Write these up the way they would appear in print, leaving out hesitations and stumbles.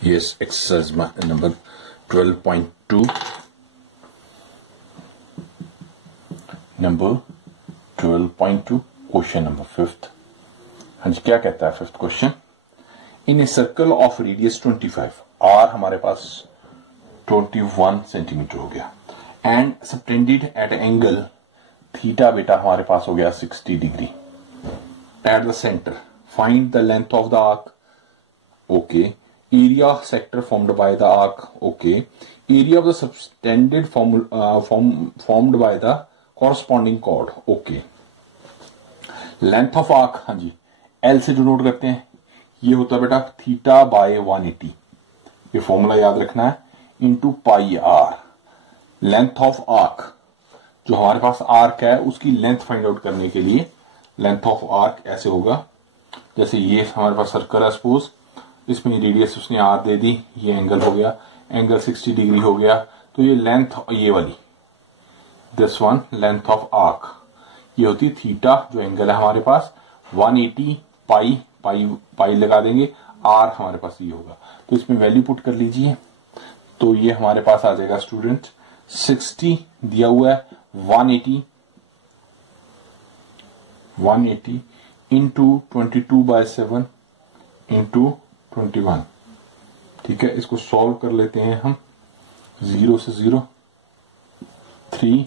Yes, exercise number 12.2. Number 12.2, question number 5th. हाँ जी, क्या कहता है 5th question? In a circle of radius 25, R हमारे पास 21 सेंटीमीटर हो गया, and subtended at angle theta बेटा हमारे पास हो गया 60 degree at the centre. Find the length of the arc. Okay. Area sector formed by the arc. Okay. Area of the subtended formed by the corresponding chord. Okay. Length of arc, हाँ जी, L से denote करते हैं. ये होता है बेटा theta by 180. ये formula याद रखना है. Into pi R. Length of arc, जो हमारे पास आर्क है उसकी लेंथ फाइंड आउट करने के लिए लेंथ ऑफ आर्क ऐसे होगा, जैसे ये हमारे पास सर्कल है, सपोज इसमें रेडियस उसने आर दे दी, ये एंगल हो गया, एंगल 60 डिग्री हो गया, तो ये लेंथ, ये वाली this one length of arc ये होती थीटा, जो एंगल है हमारे पास 180 पाई पाई पाई लगा देंगे, आर हमारे पास ये होगा. तो इसमें वैल्यू पुट कर लीजिए, तो ये हमारे पास आ जाएगा स्टूडेंट 60 दिया हुआ है, 180 इंटू 22/7 इंटू 21. ठीक है, इसको सॉल्व कर लेते हैं हम. 0 से 0, 3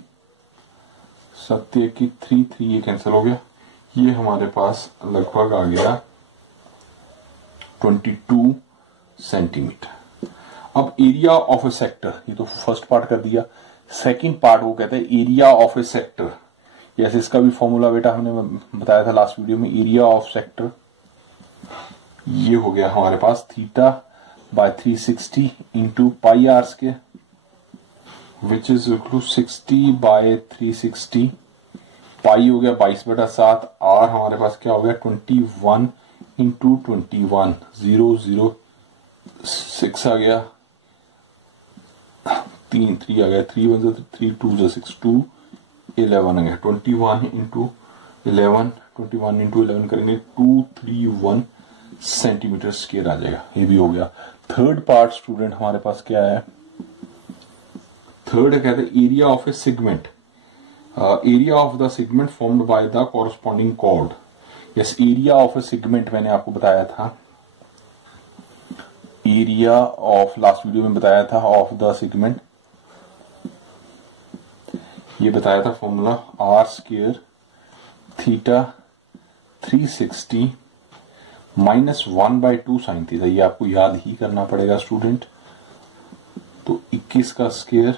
सत्य की 3 ये कैंसिल हो गया. ये हमारे पास लगभग आ गया 22 सेंटीमीटर. अब एरिया ऑफ ए सेक्टर, ये तो फर्स्ट पार्ट कर दिया. सेकंड पार्ट वो कहते हैं एरिया ऑफ ए सेक्टर. जैसे इसका भी फॉर्मूला बेटा हमने बताया था लास्ट वीडियो में. एरिया ऑफ सेक्टर ये हो गया हमारे पास theta by 360 into pi r square, which is equal to 60 by 360. Pi हो गया 22/7. आर हमारे पास क्या हो गया 21 इंटू 21, 006 आ गया, 3 आ गया, 3 1 3 2 6 2 11 आ गया. 21 इंटू 11 करेंगे 231 सेंटीमीटर स्क्वायर आ जाएगा. ये भी हो गया. थर्ड पार्ट स्टूडेंट हमारे पास क्या है? थर्ड कहते हैं area of a segment. Area of the segment formed by the corresponding chord. Yes, area of a segment मैंने आपको बताया था. एरिया ऑफ लास्ट वीडियो में बताया था ऑफ द सेगमेंट. ये बताया था formula R square theta 360 -1/2 sine theta. ये आपको याद ही करना पड़ेगा स्टूडेंट. तो 21 का स्क्वायर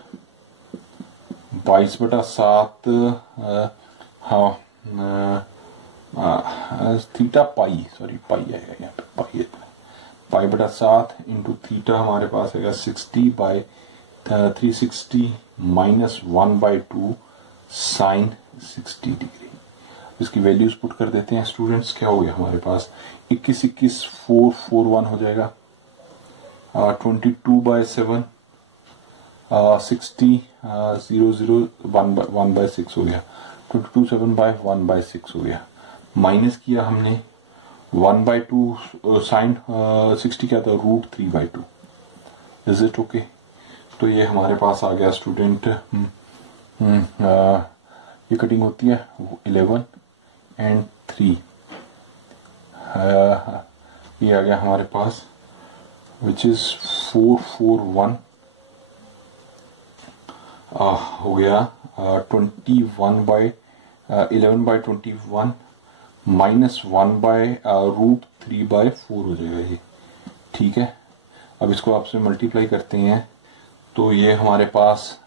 22/7 थीटा पाई, सॉरी पाई आएगा यहाँ पे, पाई/7 इंटू थीटा हमारे पास आएगा 60 बाय 360 -1/2 साइन 60 डिग्री. इसकी वैल्यूज पुट कर देते हैं स्टूडेंट्स. क्या हो गया हमारे पास 21 441 हो जाएगा. 22/7 60 00 1/6 हो गया. 22/7/1/6 हो गया. माइनस किया हमने 1/2 साइन 60 क्या था √3/2. Is it okay? तो ये हमारे पास आ गया स्टूडेंट. ये कटिंग होती है 11 एंड 3. ये आ गया हमारे पास विच इज 441 हो गया. 11/21 -1 √3/4 हो जाएगा ये. ठीक है, अब इसको आपसे मल्टीप्लाई करते हैं तो ये हमारे पास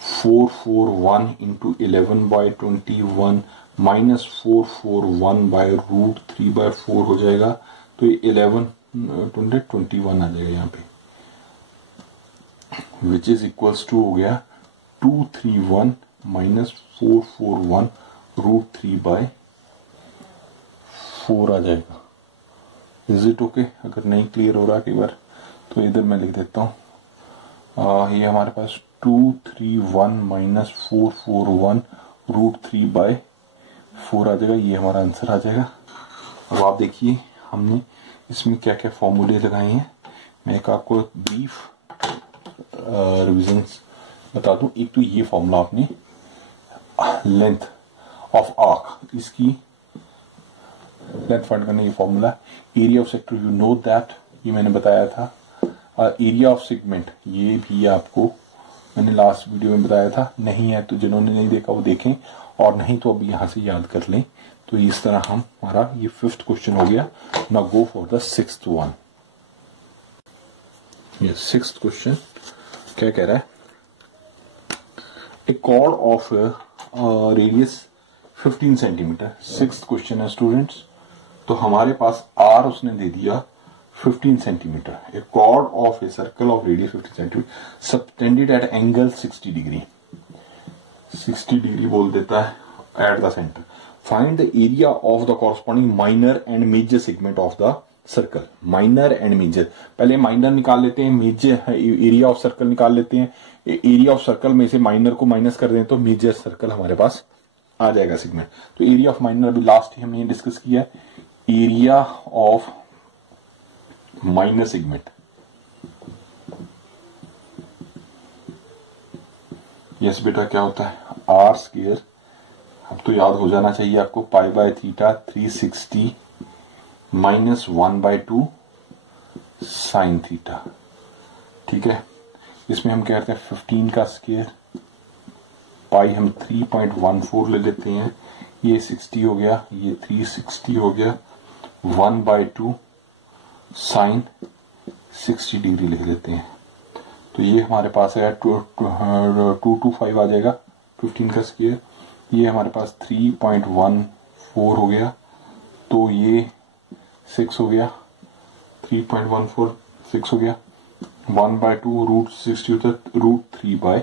441 इंटू 11/21 -441 √3/4 हो जाएगा. तो ये 21 आ जाएगा यहाँ पे, विच इज इक्वल्स टू हो गया 231 -441 √3/4 आ जाएगा. Is it okay? अगर नहीं क्लियर हो रहा कई बार तो इधर मैं लिख देता हूँ. ये हमारे पास 231 -441 √3/4 आ जाएगा. ये हमारा आंसर आ जाएगा. अब आप देखिए हमने इसमें क्या क्या फॉर्मूले लगाए हैं. मैं एक आपको ब्रीफ रिविजन बता दूं। एक तो ये फॉर्मूला आपने लेंथ ऑफ आर्क, इसकी लेंथ फाइंड करने की formula. Area of sector you know that, ये मैंने बताया था। एरिया ऑफ सेगमेंट ये भी आपको मैंने लास्ट वीडियो में बताया था। नहीं है तो जिन्होंने नहीं देखा वो देखें, और नहीं तो अब यहां से याद कर लें। तो इस तरह हमारा ये 5th क्वेश्चन हो गया। Now go for the 6th one. ये 6th क्वेश्चन क्या कह रहा है? A chord of radius 15 centimetre. 6th question है स्टूडेंट्स। तो हमारे पास आर उसने दे दिया 15 centimetre. A chord of a circle of radius 15 centimetre subtended at angle 60 degree. 60 degree बोल देता है at the centre. Find the area of the corresponding minor and major segment of the circle. Minor and major, पहले minor निकाल लेते हैं, major area of circle निकाल लेते हैं। एरिया ऑफ सर्कल में से माइनर को माइनस कर दें तो मेजर सर्कल हमारे पास आ जाएगा सेगमेंट। तो एरिया ऑफ माइनर अभी लास्ट ही हमने डिस्कस किया है। Area of minor segment, yes बेटा क्या होता है? आर स्क्वायर, अब तो याद हो जाना चाहिए आपको, पाई by theta 360 minus 1/2 sine theta. ठीक है, इसमें हम क्या करते हैं 15 का स्क्वायर, पाई हम 3.14 ले लेते हैं, ये 60 हो गया, ये 360 हो गया, 1/2 साइन 60 डिग्री लिख लेते हैं। तो ये हमारे पास है 225 आ जाएगा 15 का स्क्वायर। ये हमारे पास 3.14 हो गया, तो ये 6 हो गया, 3.14 6 हो गया, 1/2 √60 होता है √3/2,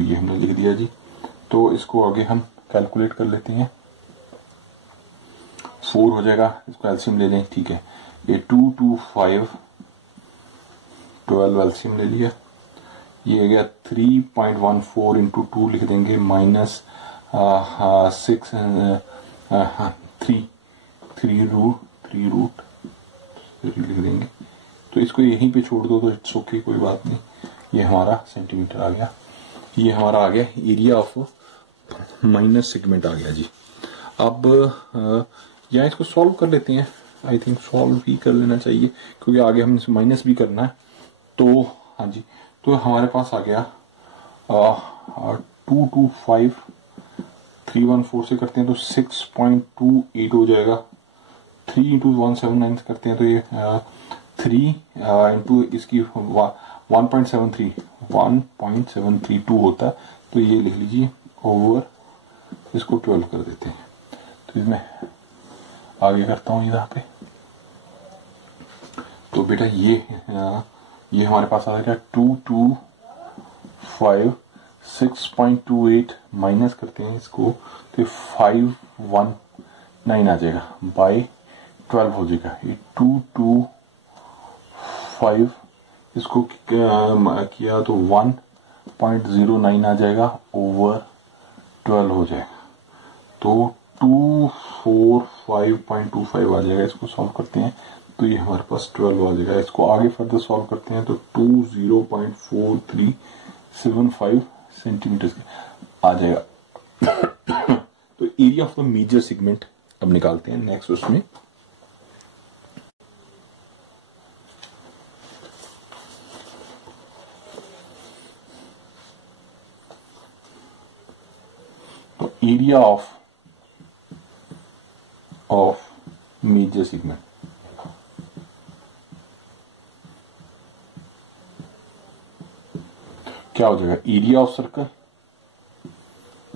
ये हमने लिख दिया जी। तो इसको आगे हम कैलकुलेट कर लेते हैं। 4 हो जाएगा, इसको एलसीएम ले लें। ठीक है, ये 2 2 5 12 एलसीएम ले लिया। ये हो गया 3.14 इंटू 2 लिख देंगे माइनस 6 3 लिख देंगे। तो इसको यहीं पे छोड़ दो तो इट्स ओके, कोई बात नहीं। ये हमारा सेंटीमीटर आ गया। ये हमारा आ गया एरिया ऑफ माइनर सेगमेंट आ गया जी। अब यहाँ इसको सॉल्व कर लेते हैं। आई थिंक सॉल्व भी कर लेना चाहिए क्योंकि आगे हम इसे माइनस भी करना है। तो हाँ जी, तो हमारे पास आ गया 225 314 से करते हैं तो 6.28 हो जाएगा। 3 इंटू 179 करते हैं तो ये 3 इंटू इसकी 1.732 होता है। तो ये लिख लीजिए ओवर, इसको 12 कर देते हैं। तो इसमें आगे करता हूँ यहाँ पे। तो बेटा ये हमारे पास आ गया 225 6.28 माइनस करते हैं इसको तो 519 आ जाएगा, बाय 12 हो जाएगा। ये 225 इसको किया तो 1.09 आ जाएगा, ओवर 12 हो जाएगा। तो 245.25 आ जाएगा। इसको सॉल्व करते हैं तो ये हमारे पास 12 आ जाएगा। इसको आगे फर्दर सॉल्व करते हैं तो 20.4375 सेंटीमीटर आ जाएगा। तो area of the major segment अब निकालते हैं नेक्स्ट उसमें। तो एरिया ऑफ मेजर सेगमेंट क्या हो जाएगा? एरिया ऑफ सर्कल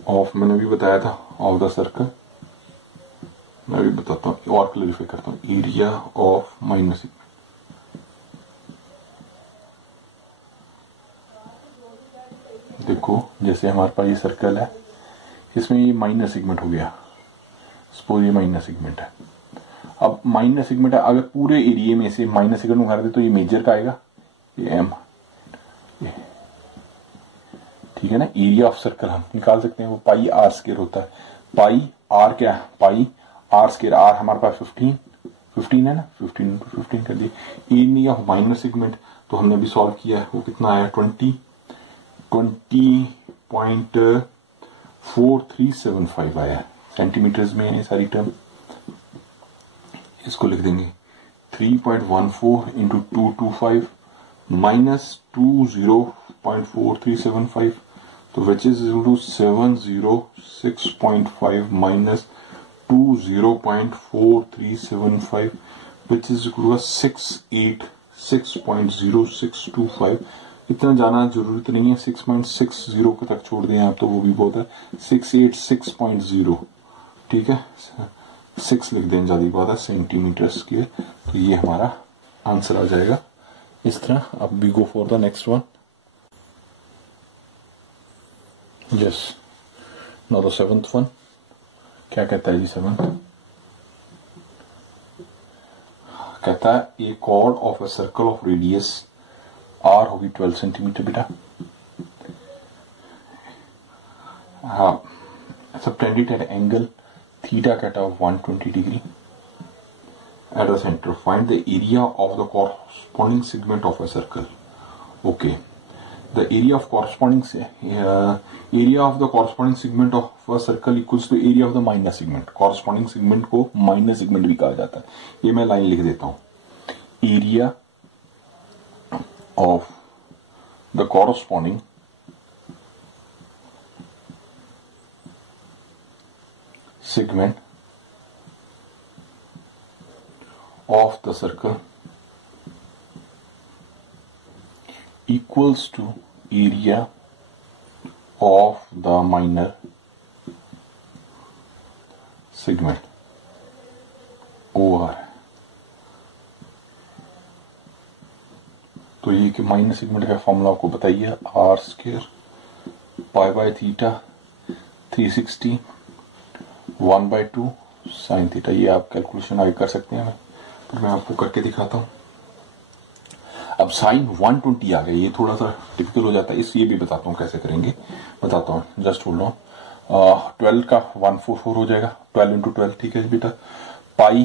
ऑफ, मैंने भी बताया था, ऑफ द सर्कल। मैं भी बताता हूँ और क्लैरिफाई करता हूँ। एरिया ऑफ माइनर सेगमेंट, देखो जैसे हमारे पास ये सर्कल है, इसमें ये माइनर सेगमेंट हो गया। सपोज ये माइनर सेगमेंट है। अब माइनर सेगमेंट है, अगर पूरे एरिया में से माइनर सेगमेंट उठा दे तो ये मेजर का आएगा, ये एम। ठीक है ना। एरिया ऑफ सर्कल हम निकाल सकते हैं, वो पाई आर स्क्वायर होता है। पाई आर क्या है? पाई आर स्क्वायर। आर हमारे पास 15 है ना, 15 इंटू 15 कर दिए। इन ऑफ माइनर सेगमेंट तो हमने अभी सॉल्व किया है, वो कितना आया 20.4375 आया सेंटीमीटर्स में है सारी टर्म। इसको लिख देंगे 3.14 इंटू 225 माइनस 20.4375, तो which is equal to 706.5 minus 20.4375 which is equal to 686.0625। इतना जाना जरूरत नहीं है, 6.60 को तक छोड़ दें आप तो वो भी बहुत है, 686.0, ठीक है, 6 लिख दें, ज्यादा बात है सेंटीमीटर्स की, तो ये हमारा आंसर आ जाएगा इस तरह। अब we go for the next one. Yes, now the seventh one. क्या कहता है जी सेवंथ? कहता है a chord of a circle of radius r होगी 12 सेंटीमीटर बेटा। हाँ, सबटेंडेड एट एंगल थीटा कहता है 120 degree at the center. Find the area of the corresponding segment of a circle. Okay, the area of the corresponding segment of a circle equals to area of the minor segment. Corresponding segment को minor segment भी कहा जाता है। ये मैं line लिख देता हूँ, area of the corresponding segment of the circle equals to area of the minor segment OR। तो ये कि माइनर सेगमेंट का फॉर्मूला आपको बताइए, R square pi by theta 360 1/2 sine theta. ये आप कैलकुलेशन आगे कर सकते हैं, तो मैं आपको करके दिखाता हूं। अब साइन 120 आ गया, ये थोड़ा सा डिफिकल्ट हो जाता है, इस ये भी बताता हूं कैसे करेंगे, बताता हूं, जस्ट होल्ड ऑन। 12 का 144 हो जाएगा, 12 इंटू 12, ठीक है बेटा। पाई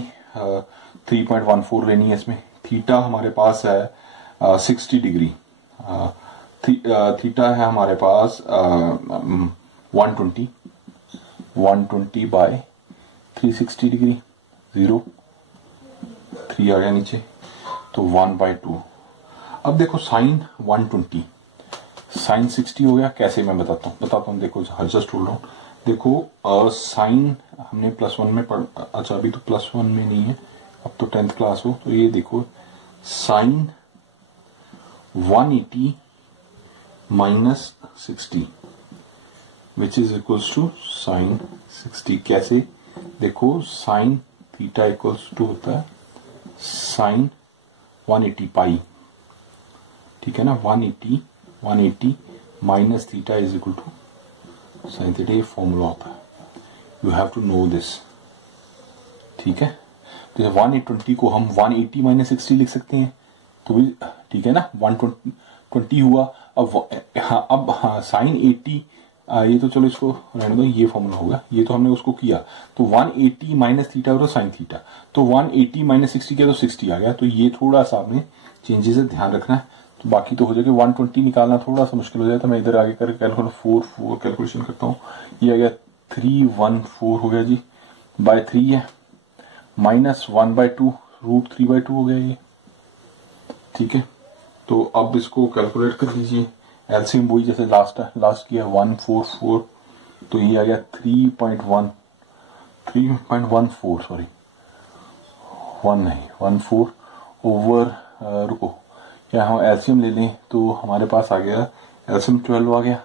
3.14 लेनी है इसमें। थीटा हमारे पास है 60 डिग्री, थीटा है हमारे पास 120 बाय 360 डिग्री, 0 3 आ गया नीचे, तो 1/2। अब देखो साइन 120 साइन 60 हो गया, कैसे मैं बताता हूँ देखो, जस्ट होल्ड ऑन। देखो साइन हमने +1 में पढ़, अच्छा अभी तो +1 में नहीं है, अब तो 10th क्लास हो, तो ये देखो sine 180 minus 60 which is equals to sine 60। कैसे? देखो साइन थीटा इक्वल्स टू होता है साइन 180 पाई, ठीक है ना, 180 minus theta is equal to sine theta. ये फॉर्मूला होता है, you have to know this, ठीक है। तो 120 को हम 180 माइनस 60 लिख सकते हैं, तो भी ठीक है ना, 120 हुआ। अब साइन 80, ये तो चलो इसको रहने दो, ये फॉर्मूला होगा, ये तो हमने उसको किया, तो 180 माइनस थीटा और साइन थीटा, तो 180 माइनस 60 किया तो 60 आ गया, तो ये थोड़ा सा आपने चेंजेस है, ध्यान रखना है। तो बाकी तो हो जाएगा, 120 निकालना थोड़ा सा मुश्किल हो जाए, तो मैं इधर आगे करके कैलकुलेशन करता हूँ। ये आ गया 314 हो गया जी, बाय 3 है, माइनस 1/2 √3/2 हो गया ये, ठीक है। तो अब इसको कैलकुलेट कर लीजिए, एलसीएम वही जैसे लास्ट किया 144, तो ये आ गया 3.14 सॉरी 14 ओवर, रुको क्या हम एलसीएम ले लें, तो हमारे पास आ गया एलसीएम 12 आ गया,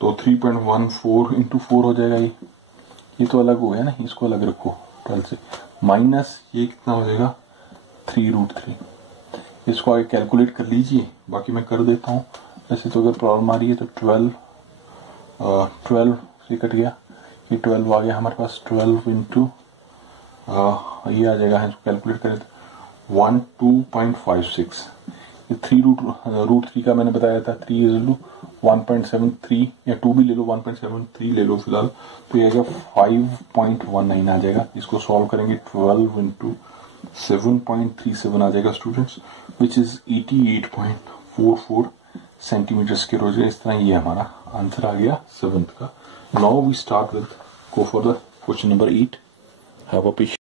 तो 3.14 इंटू 4 हो जाएगा। ये तो अलग हो गया ना, इसको अलग रखो 12 से, माइनस ये कितना हो जाएगा 3√3। इसको आगे कैलकुलेट कर लीजिए, बाकी मैं कर देता हूँ। ऐसे तो अगर प्रॉब्लम आ रही है तो 12 से कट गया, ये 12 आ गया हमारे पास, 12 इंटू ये आ जाएगा, कैलकुलेट करें तो 12.56। ये 3√3 का मैंने बताया था, 3 1.73 या 2 भी ले लो, 1.73 ले लो फिलहाल, तो ये आएगा 5.19 आ जाएगा। इसको सॉल्व करेंगे 12 इंटू 7.37 आ जाएगा students, which is 88.44 centimetre square हो जाएगा। इस तरह ये हमारा आंसर आ गया 7th का। Now we start with go for the question number 8। Have a patience.